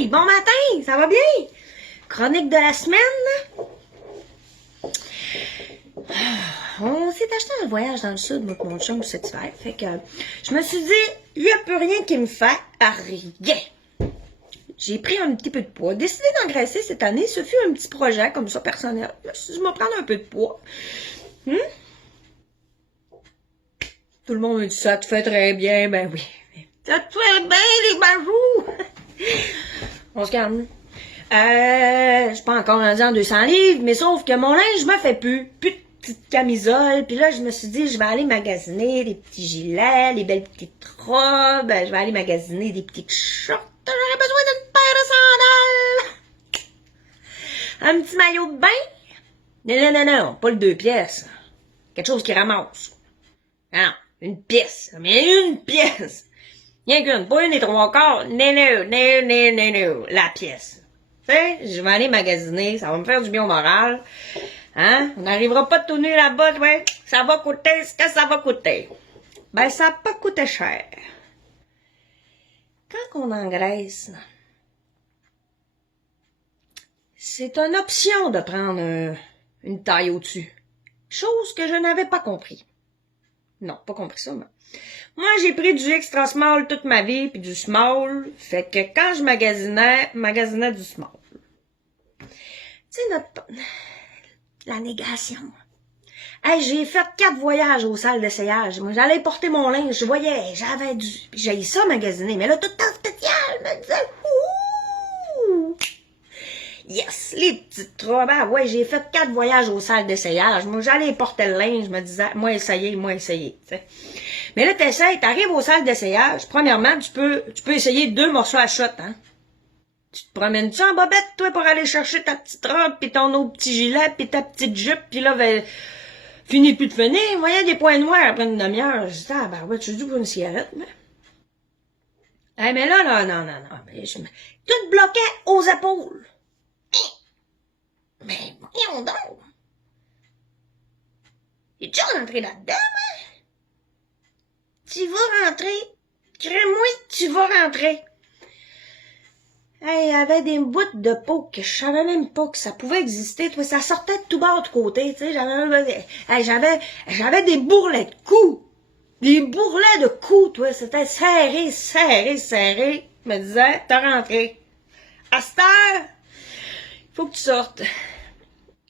Hey, bon matin, ça va bien? Chronique de la semaine? On s'est acheté un voyage dans le sud, moi, mon chum, cet hiver. Fait que je me suis dit, il n'y a plus rien qui me fait à rien. J'ai pris un petit peu de poids. Décidé d'engraisser cette année, ce fut un petit projet comme ça, personnel. Je me suis dit, je vais prendre un peu de poids. Tout le monde me dit, ça te fait très bien. Ben oui. Ça te fait bien, les bajoux! On se calme. Je suis pas encore rendu en 200 livres, mais sauf que mon linge me fait plus de petites camisoles. Puis là, je me suis dit, je vais aller magasiner des petits gilets, des belles petites robes. Je vais aller magasiner des petites shorts. J'aurais besoin d'une paire de sandales. Un petit maillot de bain. Non, pas le 2 pièces. Quelque chose qui ramasse. Non, une pièce. Mais une pièce. Rien qu'une, pas une et 3/4. Non. La pièce. Tu sais, je vais aller magasiner, ça va me faire du bien au moral. Hein? On n'arrivera pas tout nu là-bas, ouais. Ça va coûter ce que ça va coûter. Ben, ça n'a pas coûté cher. Quand on engraisse, c'est une option de prendre une taille au-dessus. Chose que je n'avais pas compris. Non, pas compris ça, moi. Moi, j'ai pris du extra small toute ma vie, puis du small. Fait que quand je magasinais du small. Tu sais, la négation. Hey, j'ai fait 4 voyages aux salles d'essayage. Moi, j'allais porter mon linge, je voyais, j'avais du... Puis j'ai ça magasiner. Mais là, tout le temps spécial, me disait, ouh! Yes, les petites robes. Ah ouais, j'ai fait 4 voyages aux salles d'essayage. Moi, j'allais porter le linge, je me disais, moi, essayer, t'sais. Mais là, t'arrives aux salles d'essayage. Premièrement, tu peux essayer 2 morceaux à shot, hein. Tu te promènes-tu en bobette, toi, pour aller chercher ta petite robe, pis ton autre petit gilet, pis ta petite jupe, pis là, finis plus de finir. Je voyais des points noirs après une demi-heure. Je disais, ah, ben ouais, tu joues pour une cigarette, mais... Eh, mais là, non. Mais tout bloqué aux épaules. Mais, voyons donc. Es-tu rentré là-dedans, moi? Tu vas rentrer. Crée-moi, tu vas rentrer. Hey, il y avait des bouts de peau que je savais même pas que ça pouvait exister. Toi, ça sortait de tout bord de côté, tu sais. J'avais des bourrelets de cou. Des bourrelets de cou, toi. C'était serré. Je me disais, t'as rentré. À cette heure, faut que tu sortes.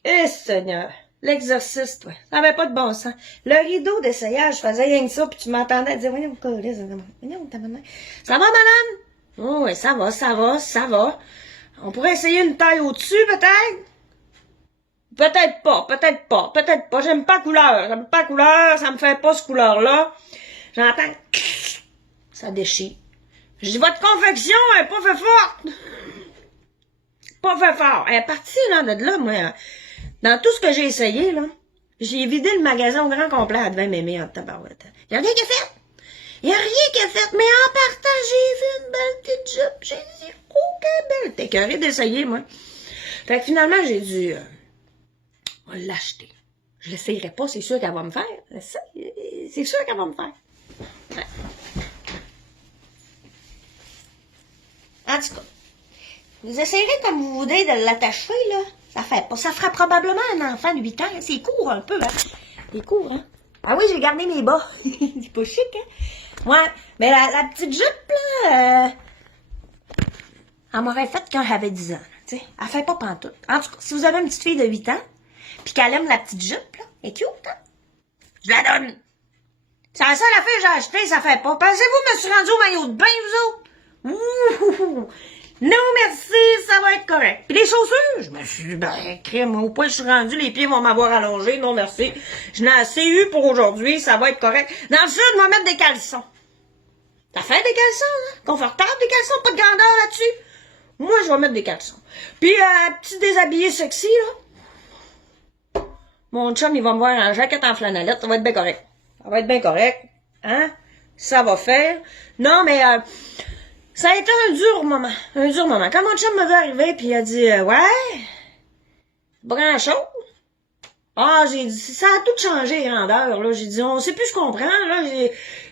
Eh, Seigneur. L'exercice, toi. Ça avait pas de bon sens. Le rideau d'essayage, je faisais rien que ça, puis tu m'entendais dire, voyons, ça va, madame? Oh, oui, ça va. On pourrait essayer une taille au-dessus, peut-être? Peut-être pas. J'aime pas la couleur, ça me fait pas cette couleur-là. J'entends, ça déchire. Je dis, votre confection, elle est pas fait forte. Pas fait fort. Elle est partie, là, de là, moi. Dans tout ce que j'ai essayé, là, j'ai vidé le magasin au grand complet. Elle devait m'aimer en tabarouette. Y a rien qui a fait. Mais en partant, j'ai vu une belle petite jupe. J'ai dit, oh, quelle belle. T'es écœurée d'essayer, moi. Fait que finalement, j'ai dû l'acheter. Je l'essayerai pas, c'est sûr qu'elle va me faire. C'est sûr qu'elle va me faire. Ouais. En tout cas, vous essayerez comme vous voudrez de l'attacher, là. Ça fera probablement un enfant de 8 ans. C'est court un peu, hein. C'est court, hein. Ah oui, j'ai gardé mes bas. C'est pas chic, hein. Ouais. Mais la petite jupe, là, elle m'aurait fait quand j'avais 10 ans, tu sais. Elle fait pas pantoute. En tout cas, si vous avez une petite fille de 8 ans, pis qu'elle aime la petite jupe, là, elle est cute, hein. Je la donne. C'est la seule affaire que j'ai achetée, ça fait pas. Pensez-vous que je me suis rendue au maillot de bain, vous autres? Ouh! Non, merci, ça va être correct. Puis les chaussures, je me suis dit, crème, au point où je suis rendue, les pieds vont m'avoir allongé. Non, merci. Je n'ai assez eu pour aujourd'hui, ça va être correct. Dans le sud, je vais mettre des caleçons. Ça fait des caleçons, hein? Confortable, des caleçons, pas de grandeur là-dessus. Moi, je vais mettre des caleçons. Puis, petit déshabillé sexy, là. Mon chum, il va me voir en jaquette en flanellette, ça va être bien correct. Ça va être bien correct, hein? Ça va faire. Non, mais, ça a été un dur moment. Quand mon chum me veut arriver, puis il a dit, ouais, pas grand-chose. Ah, j'ai dit, ça a tout changé, grandeur, là. J'ai dit, on sait plus ce qu'on prend, là.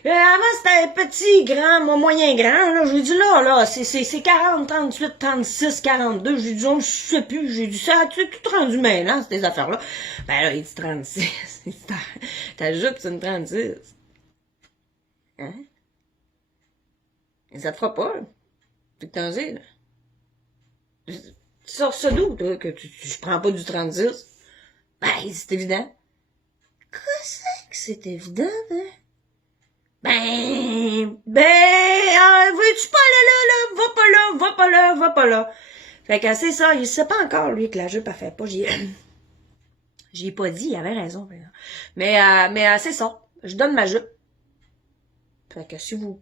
Avant, c'était petit, grand, moyen grand, là. J'ai dit, là, c'est 40, 38, 36, 42. J'ai dit, je sais plus. J'ai dit, ça, tu es tout rendu mêlant, ces affaires-là. Ben là, il dit 36. Ta jupe, c'est une 36. Hein? Et ça te fera pas, là. C'est que t'en sais, là. Tu sors ça d'où, toi, que je prends pas du 36? Ben, c'est évident. Qu'est-ce que c'est évident, hein? Veux-tu pas aller là, va pas là, va pas là, va pas là. Fait que c'est ça, il sait pas encore, lui, que la jupe a fait pas. J'y ai pas dit, il avait raison. Mais c'est ça, je donne ma jupe. Fait que si vous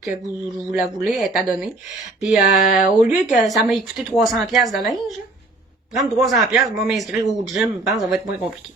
la voulez, elle est à donner. Puis au lieu que ça m'a coûté 300$ de linge, prendre 300$, moi m'inscrire au gym, je pense que ça va être moins compliqué.